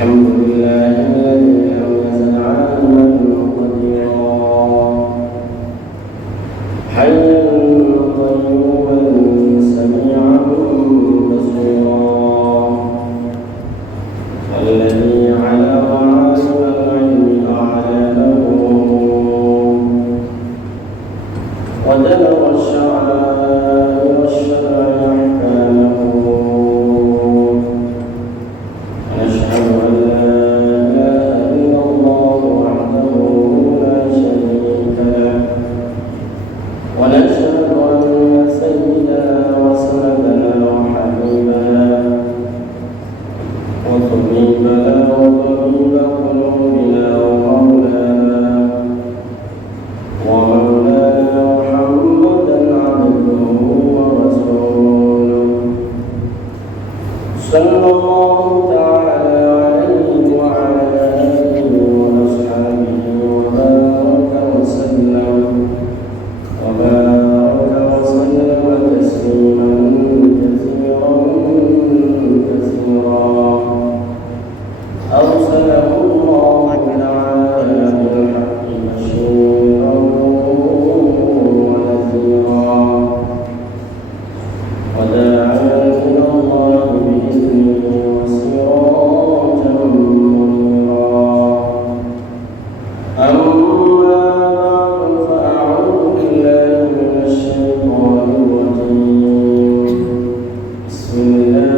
الحمد لله الذي لم يزل عالما قديرا حيا قيوما سميعا بصيرا والذي على معالم العلم أعلاه ودلو الشعائر والشرع أحكامه ونشهد أن لا إله إلا الله وحده لا شريك له ونشهد أن سيدنا وسندنا وحبيبنا وطبيبنا وطبيب قلوبنا ومولانا محمدا عبده ورسوله صلى الله تعالى عليه وعلى آله وأصحابه وبارك وسلم تسليما كثيرا أرسله الله تعالى بالحق بشيرا ونذيرا وداعيا إلى الله بإذنه وسراجا منيرا أما بعد فأعوذ بالله من الشيطان الرجيم بسم الله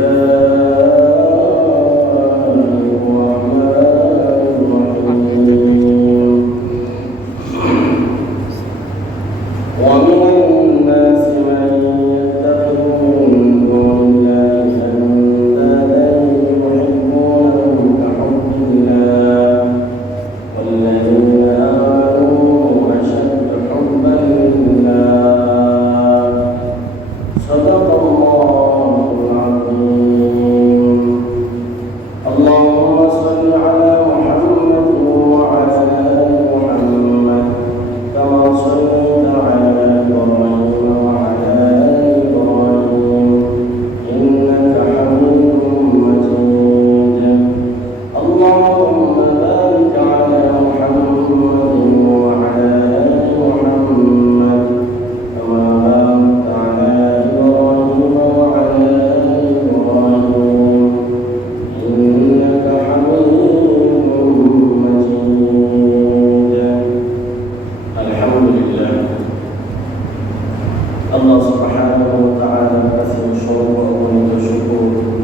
Allah subhanahu wa ta'ala kasih syukur wa syukur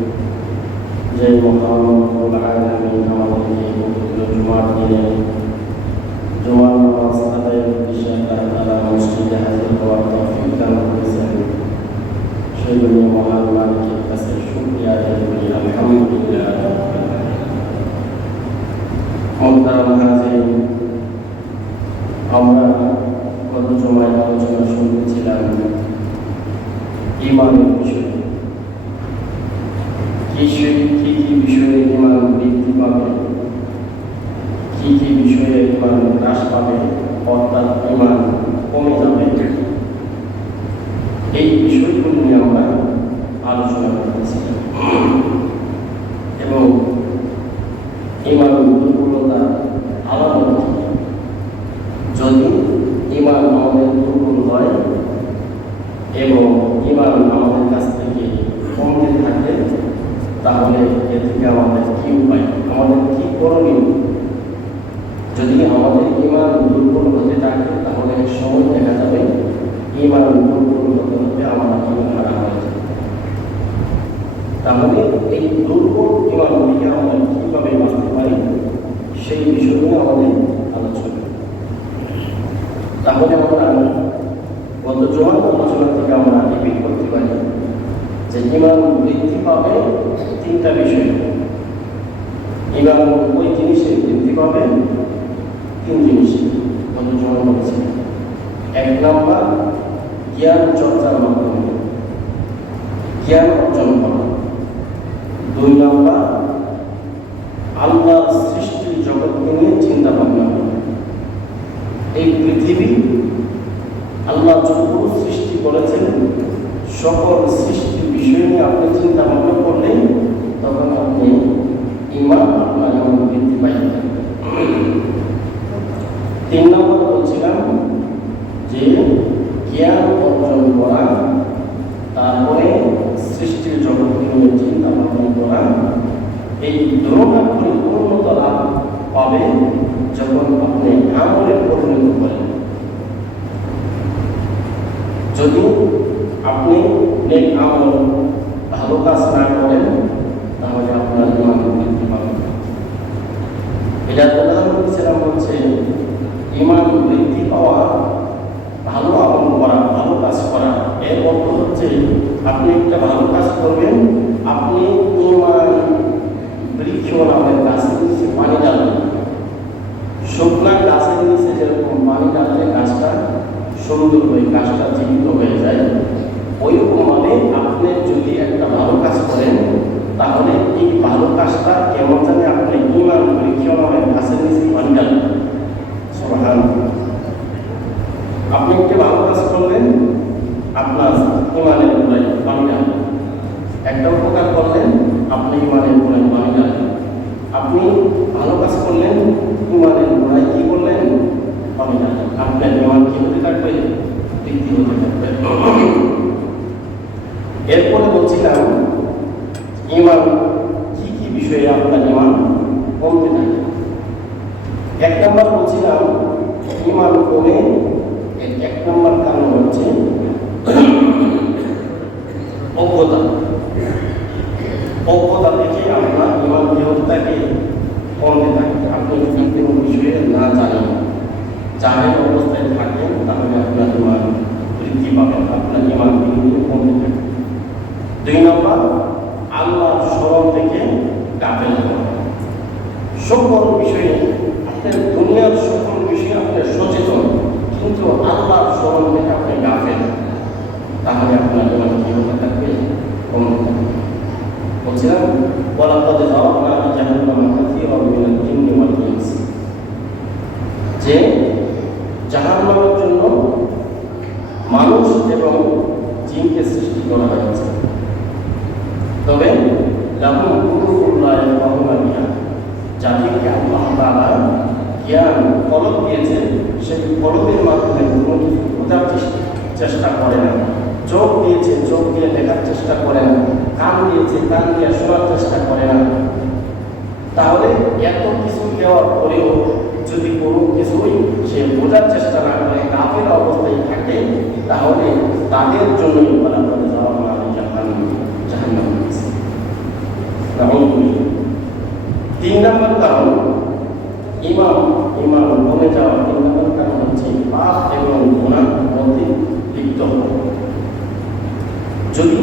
Jai Muhammad Alamin Awalihi Jumat ini Jumat Mas'ala yang disyaitan ala Masjid Hazil wa Taufiq dan Rizal Syaidunya Muhammad kasih syukur ya Jai Alhamdulillah Muhtaram Hazin আমরা গত জুমায় আলোচনা শুনতেছিলাম ঈমানের বিষয়ে কি কি বিষয়ে ঈমান বৃদ্ধি পাবে, কি কি বিষয়ে ঈমান হ্রাস পাবে, অর্থাৎ ঈমান কমে যাবে, এই বিষয়গুলো নিয়ে আমরা আলোচনা করতেছিলাম এবং ঈমানের দুর্বলতা আলামত যদি ঈমান আমাদের দুর্বল হয় এবং ঈমান আমাদের কাছ থেকে কমতে থাকে তাহলে এ থেকে আমাদের কি উপায়, আমাদের কি করণীয়? যদি আমাদের ঈমান দুর্বল হতে থাকে তাহলে এক সময় দেখা যাবে ঈমান দুর্বল হতে হতে আমার ঈমান হারা হয়ে যাবে। তাহলে এই দুর্বল ঈমান থেকে আমরা কীভাবে বাঁচতে পারি সেই বিষয়গুলো আমাদের আলোচনা। তাহলে আমরা গত জুমার আলোচনা থেকে আমরা রিপিট করতে পারি যে ঈমান বৃদ্ধি পাবে তিনটা বিষয়। ঈমান ওই জিনিসে বৃদ্ধি পাবে তিন জিনিসে গত জুমার বলছি। এক নম্বর জ্ঞান চর্চার মাধ্যমে জ্ঞান অর্জন করা। দুই নম্বর আল্লাহ সৃষ্টির জগৎকে নিয়ে চিন্তা ভাবনা করা। এই পৃথিবী আল্লাহ যতগুলো সৃষ্টি করেছেন সকল সৃষ্টির বিষয় নিয়ে আপনি চিন্তা ভাবনা করলেন তখন আপনি ঈমান আপনার এই দুটোটা পরিপূর্ণতা লাভ পাবে যখন আপনি আমলে পরিণত করেন। যদি আপনি নেক আমল ভালো কাজ না করেন তাহলে আপনার ইমান বৃদ্ধি পাবে। এটা উদাহরণ দিয়েছিলাম হচ্ছে ইমান বৃদ্ধি পাওয়া, ভালো আমল করা, ভালো কাজ করা। এর অর্থ হচ্ছে আপনি একটা ভালো কাজ করবেন, আপনি ইমান বৃক্ষ নামের গাছের নিচে পানি ডালবেন। শুকনা গাছের নিচে যেরকম পানি ডাললে গাছটা সুন্দর হয়ে গাছটা জীবিত হয়ে যায়, ওইরকমভাবে আপনি যদি একটা ভালো কাজ করেন তাহলে এই ভালো কাজটা কেমন জানে আপনি ইমান বৃক্ষ নামের গাছের নিচে পানি ডালবেন। সুবহানাল্লাহ। আপনি একটা ভালো কাজ করলেন, আপনার ইমানের উপরে পানি ডালবেন। একটা উপকার করলেন, আপনি ইমানের উপরে পানি ডালবেন। আপনি ভালো কাজ করলেন, ইমানের উপরে কি করলেন? পানি ডালবেন। আপনার ইমান কি হতে থাকবে? বৃদ্ধি হতে থাকবে। এরপরে বলছিলাম ইমান কি কি বিষয়ে আপনার ইমান কমতে থাকে। এক নম্বর বলছিলাম ইমান কমে, এক নম্বর কারণ হচ্ছে অজ্ঞতা। অজ্ঞতা থেকে আপনার ইমান কি হতে থাকে? কমতে থাকে। আপনি যদি কোনো বিষয়ে না জানেন, জাহেল অবস্থায় থাকেন, তাহলে আপনার ইমান বৃদ্ধি পাবেন, আপনার ইমান দিনে কমতে থাকে। দুই নম্বর আল্লাহর স্মরণ থেকে গাফেল হওয়া। সকল বিষয়ে আপনার দুনিয়ার সকল বিষয়ে আপনি সচেতন, কিন্তু আল্লাহর স্মরণ থেকে আপনি গাফেল, তাহলে আপনার ইমান কি হতে থাকবে? কমতে থাকবে। বলছিলাম ওয়ালাকাদ যারাকনা লিজাহান্নামা কাসীরাম মিনাল জিন্নি ওয়াল ইনস, যে জাহান্নামের জন্য মানুষ এবং জিনকে সৃষ্টি করা হয়েছে। তবে লাহুম কুলুবুন লা ইয়াফকাহুনা বিহা, যাদেরকে আল্লাহ তাআলা জ্ঞান কলব দিয়েছেন, সেই কলবের মাধ্যমে কোনো কিছু বোঝার চেষ্টা করে না। চোখ দিয়েছে, চোখ দিয়ে দেখার চেষ্টা করে না। কান দিয়েছে, কান দিয়ে শোনার চেষ্টা করে না। তাহলে এত কিছু দেওয়ার পরেও যদি কোনো কিছুই সে বোঝার চেষ্টা না করে, গাফেল অবস্থায় থাকে, তাহলে তাদের জন্যই বলা করে যাওয়া জাহান্নাম। তিন নম্বর কারণ ইমান কমে যাওয়া, তিন নম্বর কারণ হচ্ছে পাপ এবং গুনাহ মধ্যে লিপ্ত হওয়া। যদি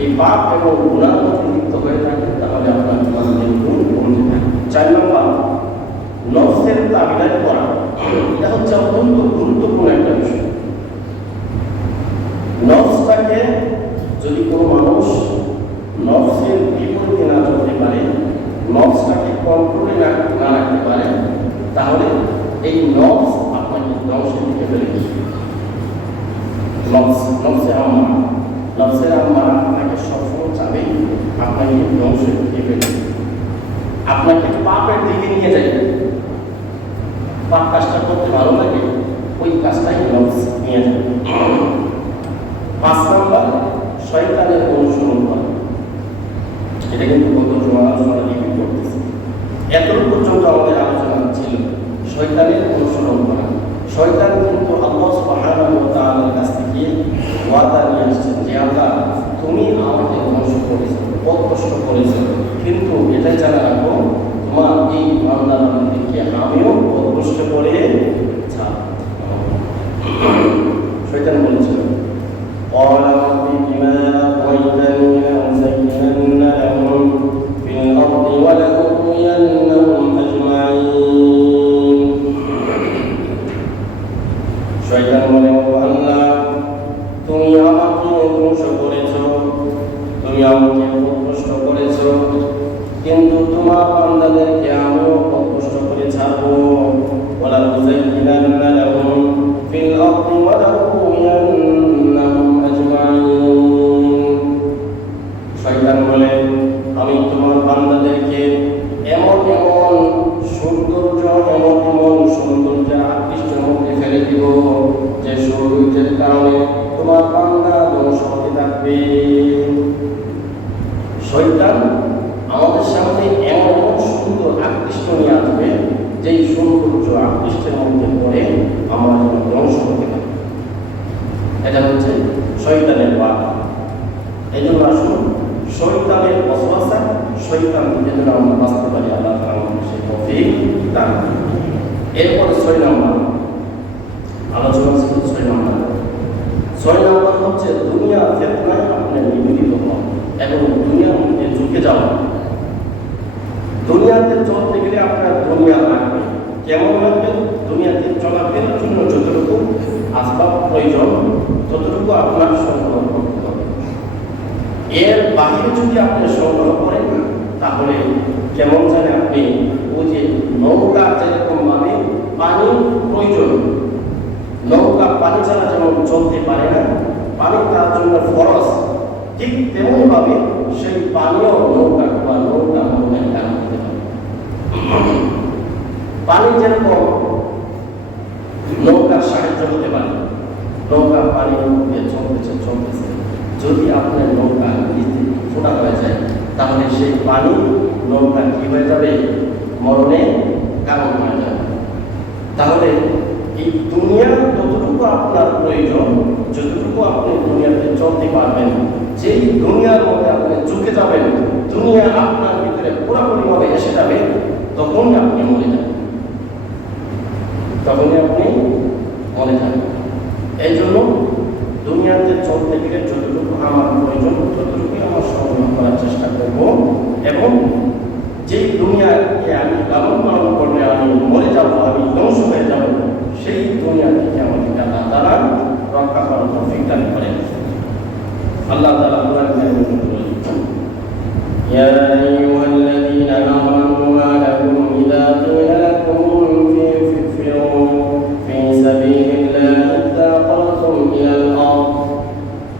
এই পাপ এবং গুনাহ মধ্যে লিপ্ত হয়ে থাকে তাহলে আপনার ইমান কিন্তু কমতে থাকে। চার নম্বর নফসের তাবিদারি করা। এটা হচ্ছে অত্যন্ত গুরুত্বপূর্ণ একটা বিষয়। নফসটাকে যদি কোনো মানুষ নফসের বিপরীতে না চলতে পারে, নফসটাকে কন্ট্রোলে না রাখতে পারে, তাহলে এই নফস আপনাকে ধ্বংসের দিকে ফেলে দিবে। নফসের আম্মারা আপনাকে সবসময় চাবে আপনাকে ধ্বংসের দিকে ফেলে দিবে, আপনাকে পাপের দিকে নিয়ে যাবে। পাপ কাজটা করতে ভালো লাগে, ওই কাজটাই নফস নিয়ে যাবে। 5 নম্বর শয়তানের অনুসরণ করা। এটা কিন্তু গত আলোচনা রিভিউ করতেছি। এতটুকু পর্যন্ত আমাদের আলোচনা ছিল শয়তানের অনুসরণ করা। শয়তান কিন্তু আল্লাহ সুবহানাহু ওয়া তাআলার কাছ থেকে ওয়াদা নিয়ে আসছেন যে আল্লাহ তুমি আমাকে ধ্বংস করেছো, পথভ্রষ্ট করেছো, কিন্তু এটাই জানা রাখো তোমার এই বান্দাদেরকে আমিও পথভ্রষ্ট করে ছাড়ব। শয়তান বলেছিল قال رب بما أغويتني لأزينن لهم في الأرض ولأغوينهم أجمعين। শয়তান বলে আল্লাহ তুমি আমাকে ধ্বংস করেছো, তুমি আমাকে পথভ্রষ্ট করেছো, কিন্তু তোমার বান্দাদেরকে আমিও পথভ্রষ্ট করে ছাড়বো। ولأزينن لهم في الأرض ولأغوينهم أجمعين। শয়তান বলে আমি তোমার বান্দাদেরকে এমন এমন সৌন্দর্য আকৃষ্টের মধ্যে ফেলে দিব যে সৌন্দর্যের কারণে তোমার বান্দা ধ্বংস হতে থাকবে। শয়তান আমাদের সামনে এমন এমন সুন্দর আকৃষ্ট নিয়ে আসবে, যেই সৌন্দর্য আকৃষ্টের মধ্যে পড়ে আমরা যেন ধ্বংস হতে পারি। এটা হচ্ছে শয়তানের বাধা। এই জন্য আসুন শয়তানের ওয়াসওয়াসা, শয়তান থেকে যেন আমরা বাঁচতে পারি। আল্লাহ তাআলা আমাদের সেই তৌফিক দান করুন। এরপরে 6 নম্বর আলোচনা ছিল। 6 নম্বর হচ্ছে দুনিয়া ফিতনায় আপনি নিবেদিত হন এবং দুনিয়ার মধ্যে ঝুঁকে যাওয়া। দুনিয়াতে চলতে গেলে আপনার দুনিয়া লাগবে। কেমন লাগবে? দুনিয়াতে চলাফেরার জন্য যতটুকু আসবাব প্রয়োজন ততটুকু আপনার সংগ্রহ করতে হবে। এর বাহিরে যদি আপনি সংগ্রহ করেন তাহলে কেমন জানে আপনি ওই যে নৌকা যেরকম ভাবে পানি প্রয়োজন, নৌকা পানি ছাড়া যেমন চলতে পারে না, পানি তার জন্য ফরজ, ঠিক তেমন ভাবে সেই পানিও নৌকা বা নৌকা নৌকায় কাজ করতে পারে। পানি যেরকম নৌকার সাহায্য হতে পারে, নৌকা পানির মধ্যে চলতেছে, যদি আপনার নৌকা ফোটা হয়ে যায় তাহলে সেই পানি নৌকা কি হয়ে যাবে? মরণে কারণ হয়ে যাবে। তাহলে এই দুনিয়া যতটুকু আপনার প্রয়োজন, যতটুকু আপনি দুনিয়াতে চলতে পারবেন, যেই দুনিয়ার মধ্যে আপনি ঝুঁকে যাবেন, দুনিয়া আপনার ভিতরে পুরোপুরিভাবে এসে যাবে, তখনই আপনি মরে যাবেন, তখনই আপনি মরে যাবেন। এই জন্য দুনিয়াতে চলতে গেলে যতটুকু আমার প্রয়োজন ততটুকুই আমার সংগ্রহ করার চেষ্টা করব, এবং যেই দুনিয়াকে আমি লালন পালন করলে আমি মরে যাব, আমি ধ্বংস হয়ে যাব, সেই দুনিয়া থেকে আমাদেরকে আল্লাহ তাআলা রক্ষা করার তৌফিক দান করেন। আল্লাহ তাআলা কোরআন কারীমে বলেন, ইয়া আইয়ুহাল্লাযীনা আমানু মা লাকুম ইযা কিলা লাকুম ইনফিরু ফি সাবিলিল্লাহি তাকালতুম ইলাল আরদ।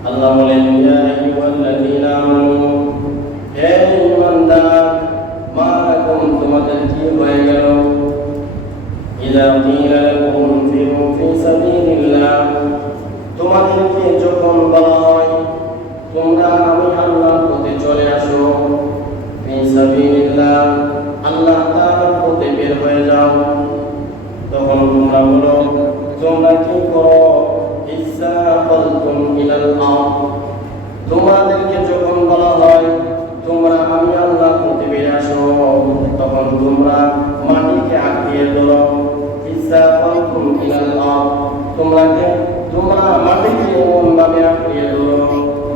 আল্লাহ বলেন, ইয়া আইয়ুহাল্লাযীনা আমানু, হে ঈমানদার, মা লাকুম তোমাদের কি হয়ে গেল, ইযা কিলা লাকুম ইনফিরু ফি সাবিলিল্লাহ, তোমাদেরকে যখন বলা হয় তোমরা আমি আল্লাহর পথে চলে আসো, ফি সাবিলিল্লাহ, আল্লাহ তাআলার পথে বের হয়ে যাও, তখন তোমরা বলো, তোমরা কি করো, ইসসাফালতুম ইলাল আরদ, তোমাদেরকে যখন বলা হয় তোমরা আমি আল্লাহর পথে বের আসো, তখন তোমরা মাটিকে আঁকড়িয়ে ধরো, ইসসাফালতুম ইলাল আরদ, তোমরা মাটিকে এমন ভাবে আঁকড়িয়ে ধরো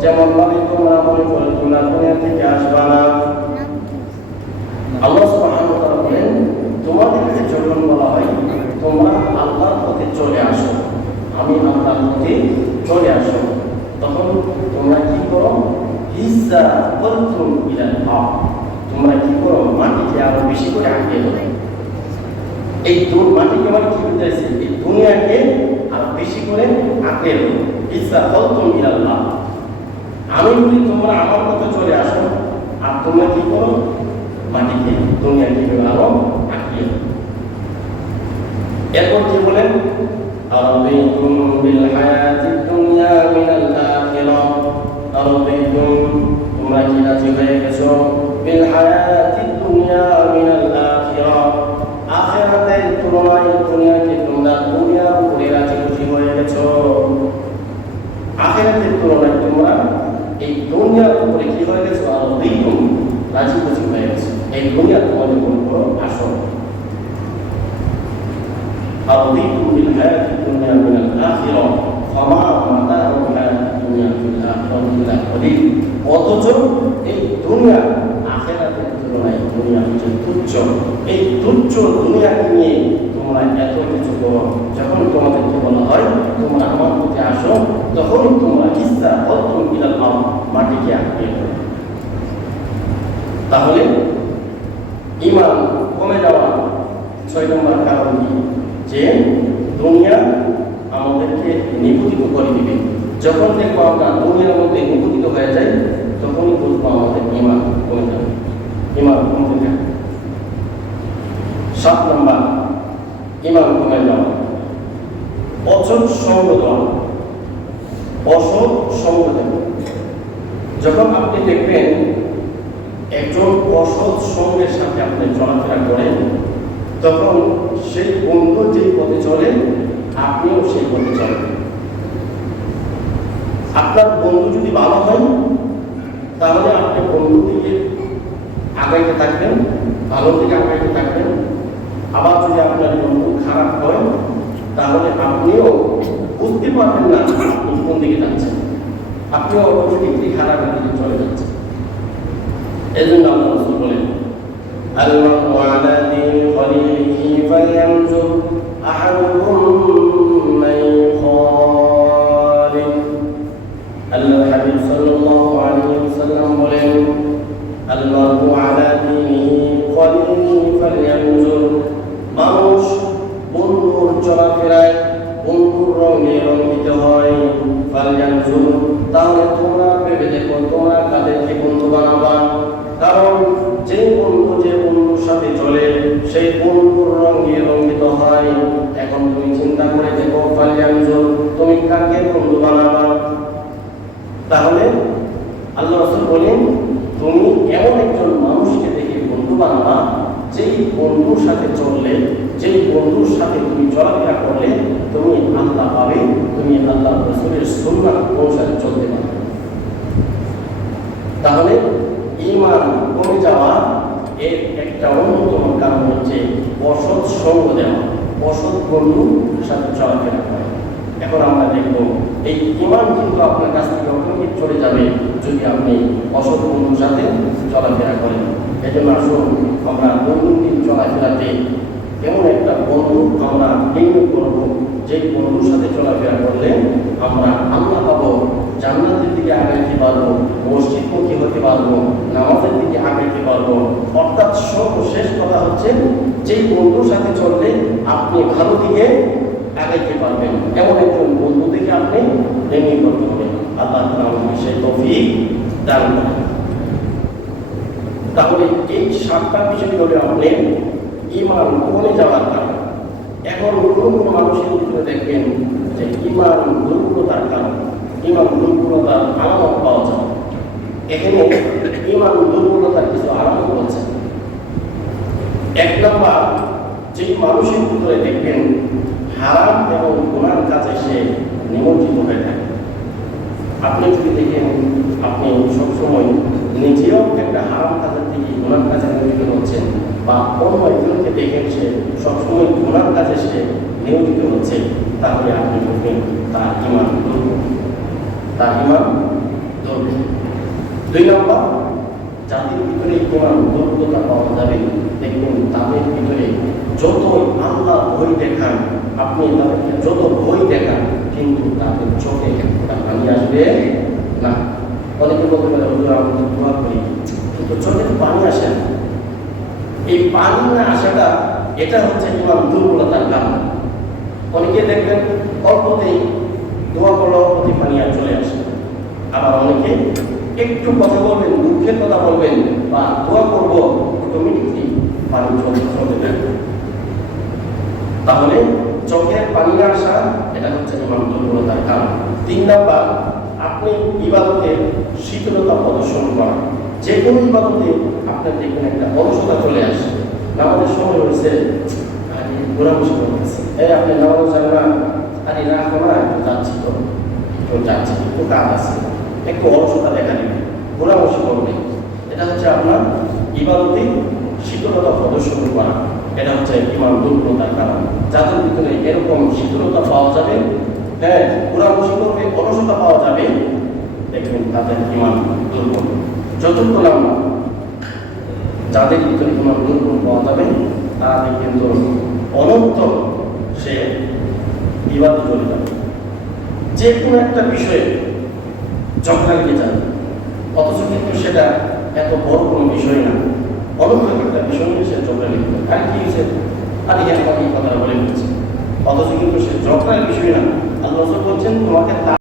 যেমন ভাবে তোমরা মনে করো তোমরা দুনিয়া থেকে আসবা না। আল্লাহ সুবহানাহু ওয়া তাআলা বলেন, তোমাদেরকে যখন বলা হয় তোমরা আল্লাহর পথে চলে আসো, আমি আল্লাহর পথে চলে আসো, তখন তোমরা কি করো, ইসসাফালতুম ইলাল আরদ, তোমরা কি করো, মাটিকে আরো বেশি করে আঁকড়িয়ে ধরো। এই মাটিকে মানে কি বুঝাইছে, এই দুনিয়াকে আরো বেশি করে আঁকড়িয়ে ধরো, ইসসাফালতুম ইলাল আরদ, আমি বলি তোমরা আমার পথে চলে আসো, আর তোমরা কি করো, মাটিকে দুনিয়াকে আরো আঁকড়িয়ে ধরো। এরপর কি বলেন, আরাদিতুম বিল হায়াতিদ দুনিয়া মিনাল আখিরাহ, আরাদিতুম, তোমরা কি রাজি হয়ে গেছো, বিল হায়াতিদ দুনিয়া মিনাল আখিরাহ, আখিরাতের তুলনায় দুনিয়াকে তোমরা দুনিয়ার উপরে রাজি খুশি হয়ে গেছো, আখিরাতের তুলনায় তোমরা এই দুনিয়ার উপরে কি হয়ে গেছো, আরাদিতুম, রাজি খুশি হয়ে গেছো, এই দুনিয়া তোমাদের উপর আসল। أرضيتم بالحياة الدنيا من الآخرة فما متاع الحياة الدنيا في الآخرة إلا قليل। অথচ এই দুনিয়া আখিরাতের তুলনায় দুনিয়া হচ্ছে তুচ্ছ, এই তুচ্ছ দুনিয়াকে নিয়ে তোমরা এত কিছু করো, যখন তোমাদেরকে বলা হয় তোমরা আমার পথে আসো, তখন তোমরা ইসসাফালতুম ইলাল আরদ, মাটিকে আঁকড়িয়ে ধরো। তাহলে ঈমান কমে যাওয়া 6 নম্বর কারণ কি, যে দুনিয়া আমাদেরকে নিবেদিত করে দিবে। যখন দেখবো আমরা দুনিয়ার মধ্যে নিবেদিত হয়ে যাই, তখনই বুঝবো আমাদের ঈমান কমে যাবে, ঈমান কমতে থাকে। 7 নম্বর ঈমান কমে যাওয়া, অসৎ সঙ্গ দেওয়া, অসৎ সঙ্গ দেওয়া। যখন আপনি দেখবেন একজন অসৎ সঙ্গের সাথে আপনি চলাফেরা করেন, তখন সেই বন্ধু যে পথে চলে আপনিও সেই পথে চলেন। আপনার বন্ধু যদি ভালো হয় তাহলে আপনি বন্ধু দিকে আগাইতে থাকবেন, ভালো দিকে আগাইতে থাকবেন। আবার যদি আপনার বন্ধু খারাপ হয় তাহলে আপনিও বুঝতে পারবেন না আপনি কোন দিকে যাচ্ছেন, আপনিও অটোমেটিকলি খারাপের দিকে চলে যাচ্ছেন। এই জন্য আল্লাহ রাসূল বলেন, আল-মার'ু আলা দীনি খলিলিহি ফালয়ানজুর আহাদুকুম মান খালিল। আল্লাহর হাবিব সাল্লাল্লাহু আলাইহি ওয়াসাল্লাম বলেন, আল-মার'ু আলা দীনি খলিলিহি ফালয়ানজুর। মানুষ বন্ধুর চলাফেরায় বন্ধুর রঙে রঙিত হয়। ফালয়ানজুর, তাহলে তোমরা ভেবে দেখো তোমরা কাদেরকে বন্ধু বানাবা। কারণ যে বন্ধু যে বন্ধুর সাথে চলে সেই বন্ধুর রঙে রঙিত হয়। এখন তুমি চিন্তা করে দেখো, ফালয়ানজুর, তুমি কাকে বন্ধু বানাবা। তাহলে আল্লাহ রাসূল বলেন, তুমি এমন একজন মানুষকে দেখে বন্ধু বানাবা যেই বন্ধুর সাথে চললে, যেই বন্ধুর সাথে তুমি চলাফেরা করলে তুমি আল্লাহ পাবে, তুমি আল্লাহ রাসূলের সুন্নাহ অনুসারে চলতে পারবে। তাহলে ঈমান কমে যাওয়া এর একটা অন্যতম কারণ হচ্ছে অসৎ সঙ্গ দেওয়া, অসৎ বন্ধুর সাথে চলাফেরা করা। এখন আমরা দেখব এই ঈমান কিন্তু আপনার কাছ থেকে অটোমেটিক চলে যাবে যদি আপনি অসৎ বন্ধুর সাথে চলাফেরা করেন। এই জন্য আসুন আমরা দৈনন্দিন চলাফেরাতে এমন একটা বন্ধু আমরা নির্ণয় করব যে বন্ধুর সাথে চলাফেরা করলে আমরা আল্লাহ পাবো, জান্নাতের দিকে আগাইতে পারবো, মসজিদমুখী হতে পারবো, নামাজের দিকে আগাইতে পারবো। অর্থাৎ সর্বশেষ কথা হচ্ছে যেই বন্ধুর সাথে চললে আপনি ভালো দিকে আগাইতে পারবেন, এমন একজন বন্ধু থেকে আপনি নির্ণয় করতে হবে। আল্লাহ আমাদের সেই তৌফিক দান করেন। তাহলে এই 7টা বিষয় হলে আপনি ঈমান কমে যাওয়ার কারণ। এখন কোনো মানুষের ভিতরে দেখবেন যে ঈমান দুর্বলতার কারণ, ঈমান দুর্বলতার আলামত পাওয়া যায়। এখানে ঈমান দুর্বলতার কিছু আলামত বলছে। 1 নাম্বার, যে মানুষের ভিতরে দেখবেন হারাম এবং গুনার কাজে সে নিমজ্জিত হয়ে থাকে। আপনি যদি দেখেন আপনি সবসময় নিজেও একটা হারাম কাজের দিকে, গুনার কাজে নিয়োজিত হচ্ছেন, বা অন্য একজনকে দেখেন সে সবসময় গুনার কাজে সে নিয়োজিত হচ্ছে, তাহলে আপনি দেখবেন তার ঈমান দুর্বল, তার ঈমান দুর্বল। 2 নম্বর, যাদের ভিতরে ঈমান দুর্বলতা পাওয়া যাবে দেখবেন তাদের ভিতরে যতই আল্লাহ ভয় দেখান, আপনি তাদেরকে যত ভয় দেখান কিন্তু তাদের চোখে একটা পানি আসবে না। অনেকে বলতে পারে, হুজুর আমি তো দোয়া করি কিন্তু চোখে পানি আসে না। এই পানি না আসাটা এটা হচ্ছে ঈমান দুর্বলতার কারণ। অনেকে দেখবেন অল্পতেই দোয়া করলে অল্পতেই পানি আর চলে আসে। আবার অনেকে একটু কথা বলবেন, দুঃখের কথা বলবেন বা দোয়া করবো, অটোমেটিকলি পানি চলতে থাকবে। তাহলে চোখের পানি না আসা এটা হচ্ছে ঈমান দুর্বলতার কারণ। 3 নাম্বার, আপনি ইবাদতে শীতলতা প্রদর্শন করা। যে কোনো ইবাদতে আপনার দেখবেন একটা অলসতা চলে আসে। নামাজের সময় হয়েছে, আরে ঘোরাঘুরি করতেছে, আপনি নামাজ যাবেন না, আরে রাখো না, একটু যাচ্ছি তো, একটু যাচ্ছি, একটু কাজ আছে, একটু অলসতা দেখা দিবে, ঘোরাঘুরি করবে। এটা হচ্ছে আপনার ইবাদতে শীতলতা প্রদর্শন করা। এটা হচ্ছে ঈমান দুর্বলতার কারণ। যাদের ভিতরে এরকম শীতলতা পাওয়া যাবে, ঘোরাঘুরি করবে, অলসতা পাওয়া যাবে, দেখবেন তাদের ঈমান দুর্বল। 4 নাম্বার, যাদের ভিতরে ঈমান দুর্বল পাওয়া যাবে তারা কিন্তু অনন্তর সে ইবাদতে চলে যাবে। যে কোনো একটা বিষয়ে ঝগড়া লেগে যাবে, অথচ কিন্তু সেটা এত বড় কোনো বিষয় না, অনন্তর একটা বিষয় নিয়ে সে ঝগড়া লেগে যাবে। আর কি হয়েছে, আরে এই কথা বলে ফেলছে, অথচ কিন্তু সে ঝগড়ার বিষয় না। আল্লাহ বলছেন তোমাকে